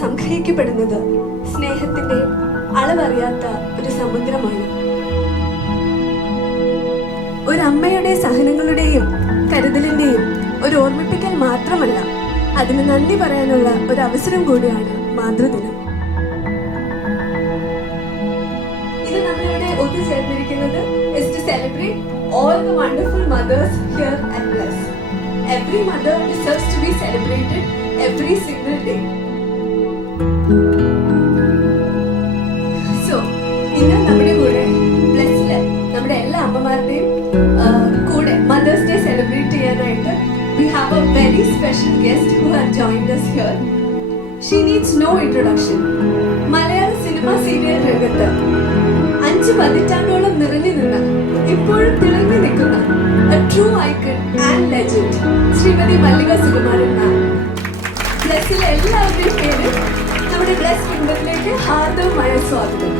സംഗ്രഹിക്കപ്പെടുന്നത് സ്നേഹത്തിന്റെ അളവറിയാത്ത ഒരു സമുദ്രമാണ്. ഒരു അമ്മയുടെ സഹനങ്ങളുടെയും കരുതലിന്റെയും ഒരു ഓർമ്മിപ്പിക്കൽ മാത്രമല്ല, അതിന് നന്ദി പറയാനുള്ള ഒരു അവസരം കൂടിയാണ് മാതൃദിനം. ഇത് നമ്മളിവിടെ ഒത്തുചേർന്നിരിക്കുന്നത് is to celebrate all the wonderful mothers here at Bless. Every mother deserves to be celebrated every single day. So, ഇന്ന് നമ്മുടെ കൂടെ ബ്ലെസ്സില് നമ്മുടെ എല്ലാ അമ്മമാരുടെയും കൂടെ മദേഴ്സ് ഡേ സെലിബ്രേറ്റ് ചെയ്യാനായിട്ട് we have a very special guest who has joined us here. She needs no introduction. Malayala cinema serial രംഗത്ത് 5 പതിറ്റാണ്ടോളം നിറഞ്ഞു നിന്ന് ഇപ്പോഴും തിളങ്ങി നിൽക്കുന്ന a true icon and legend Shrimati മല്ലിക സുകുമാരൻ മാം. ബ്ലെസ്സിലെ എല്ലാവരുടെയും പേര് നമ്മുടെ ബ്ലെസ് കുടുംബത്തിലേക്ക് ഹാർദവമായ സ്വാഗതം.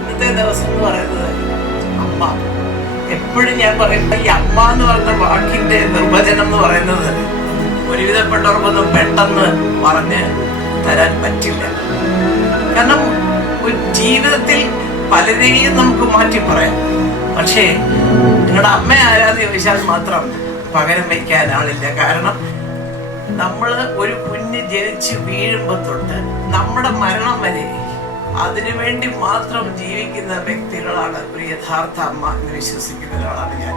ഇന്നത്തെ ദിവസം എന്ന് പറയുന്നത് അമ്മ. എപ്പോഴും ഞാൻ പറയുന്നത് ഈ അമ്മ എന്ന് പറയുന്ന വാക്കിന്റെ നിർവചനം എന്ന് പറയുന്നത് ഒരുവിധപ്പെട്ടവർക്കൊന്നും പെട്ടെന്ന് പറഞ്ഞ് തരാൻ പറ്റില്ല. കാരണം ഒരു ജീവിതത്തിൽ പലരെയും നമുക്ക് മാറ്റി പറയാം. പക്ഷേ നിങ്ങളുടെ അമ്മ ആരാന്ന് ചോദിച്ചാൽ മാത്രം പകരം വയ്ക്കാൻ ആളില്ല. കാരണം നമ്മൾ ഒരു കുഞ്ഞ് ജനിച്ച് വീഴുമ്പോൾ തൊട്ട് നമ്മുടെ മരണം വരെ അതിനുവേണ്ടി മാത്രം ജീവിക്കുന്ന വ്യക്തികളാണ് ഒരു യഥാർത്ഥ അമ്മ എന്ന് വിശ്വസിക്കുന്ന ഒരാളാണ് ഞാൻ.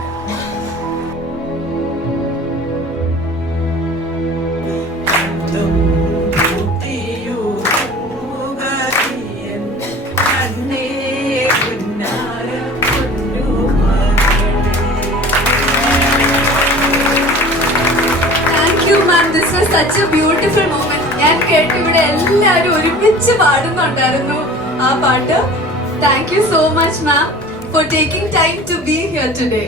This was such a beautiful moment. ഞാൻ കേട്ട് ഇവിടെ എല്ലാവരും ഒരുമിച്ച് പാടുന്നുണ്ടായിരുന്നു ആ പാട്ട്. Thank you so much, ma'am, for taking time to be here today.